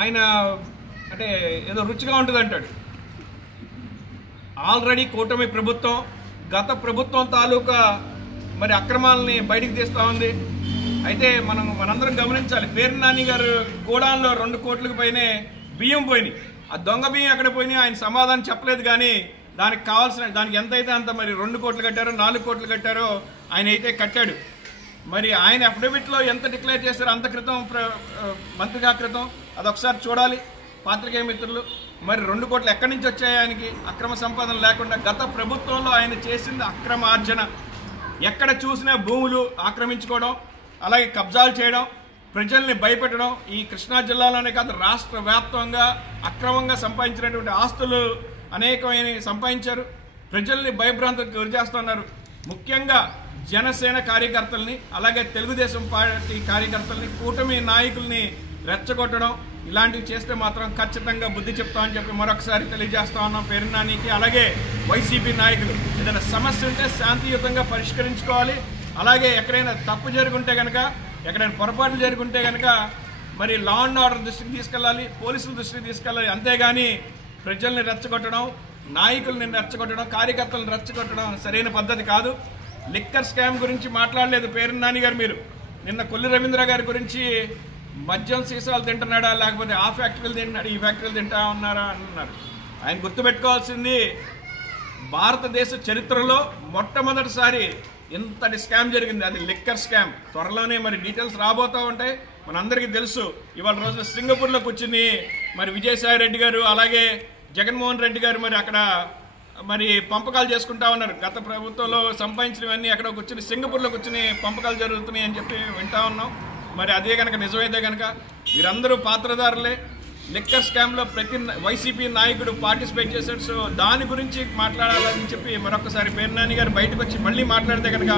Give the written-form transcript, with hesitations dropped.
ఆయన అంటే ఏదో రుచిగా ఉంటుంది అంటాడు. ఆల్రెడీ కూటమి ప్రభుత్వం గత ప్రభుత్వం తాలూకా మరి అక్రమాలని బయటికి తీస్తూ ఉంది. అయితే మనందరం గమనించాలి, పేర్ని నాని గారు గోడాన్లో 2 కోట్లకు పైనే బియ్యం పోయినాయి. ఆ దొంగ బియ్యం ఎక్కడ పోయినాయి ఆయన సమాధానం చెప్పలేదు. కానీ దానికి ఎంతైతే అంత మరి 2 కోట్లు కట్టారో 4 కోట్లు కట్టారో ఆయన అయితే కట్టాడు. మరి ఆయన అఫిడవిట్లో ఎంత డిక్లేర్ చేశారో అంత క్రితం మంత్రిగా క్రితం అదొకసారి చూడాలి పాత్రికేయ మిత్రులు. మరి 2 కోట్లు ఎక్కడి నుంచి వచ్చాయి ఆయనకి? అక్రమ సంపాదన లేకుండా గత ప్రభుత్వంలో ఆయన చేసింది అక్రమ ఆర్జన. ఎక్కడ చూసినా భూములు ఆక్రమించుకోవడం, అలాగే కబ్జాలు చేయడం, ప్రజల్ని భయపెట్టడం. ఈ కృష్ణా జిల్లాలోనే కాదు రాష్ట్ర వ్యాప్తంగా అక్రమంగా సంపాదించినటువంటి ఆస్తులు అనేకమైన సంపాదించారు. ప్రజల్ని భయభ్రాంతులకు గురి చేస్తున్నారు. ముఖ్యంగా జనసేన కార్యకర్తల్ని, అలాగే తెలుగుదేశం పార్టీ కార్యకర్తల్ని, కూటమి నాయకుల్ని రెచ్చగొట్టడం, ఇలాంటివి చేస్తే మాత్రం ఖచ్చితంగా బుద్ధి చెప్తామని చెప్పి మరొకసారి తెలియజేస్తా ఉన్నాం పేర్ని నానికి. అలాగే వైసీపీ నాయకులు ఏదైనా సమస్య ఉంటే శాంతియుతంగా పరిష్కరించుకోవాలి. అలాగే ఎక్కడైనా తప్పు జరుగుంటే కనుక, ఎక్కడైనా పొరపాట్లు జరుగుంటే కనుక మరి లా అండ్ ఆర్డర్ దృష్టికి తీసుకెళ్ళాలి, పోలీసుల దృష్టికి తీసుకెళ్ళాలి. అంతేగాని ప్రజల్ని రెచ్చగొట్టడం, నాయకుల్ని రెచ్చగొట్టడం, కార్యకర్తలను రెచ్చగొట్టడం సరైన పద్ధతి కాదు. లిక్కర్ స్కామ్ గురించి మాట్లాడలేదు పేర్ని నాని గారు. మీరు నిన్న కొల్లి రవీంద్ర గారి గురించి మద్యం సీసాలు తింటున్నాడా, లేకపోతే ఆ ఫ్యాక్టరీలు తింటున్నాడు, ఈ ఫ్యాక్టరీలు తింటా ఉన్నారా అన్నారు. ఆయన గుర్తుపెట్టుకోవాల్సింది, భారతదేశ చరిత్రలో మొట్టమొదటిసారి ఇంతటి స్కామ్ జరిగింది, అది లిక్కర్ స్కామ్. త్వరలోనే మరి డీటెయిల్స్ రాబోతూ ఉంటాయి. మనందరికీ తెలుసు ఇవాళ రోజున సింగపూర్లో కూర్చుని మరి విజయసాయి రెడ్డి గారు, అలాగే జగన్మోహన్ రెడ్డి గారు మరి అక్కడ మరి పంపకాలు చేసుకుంటా ఉన్నారు. గత ప్రభుత్వంలో సంపాదించినవన్నీ అక్కడ కూర్చుని సింగపూర్లో కూర్చుని పంపకాలు జరుగుతున్నాయి అని చెప్పి వింటా ఉన్నాం. మరి అదే కనుక నిజమైతే కనుక వీరందరూ పాత్రదారులే. లిక్కర్ స్కామ్లో ప్రతి వైసీపీ నాయకుడు పార్టిసిపేట్ చేశాడు. సో దాని గురించి మాట్లాడాలని చెప్పి మరొకసారి పేర్ని నాని గారు బయటకు వచ్చి మళ్ళీ మాట్లాడితే కనుక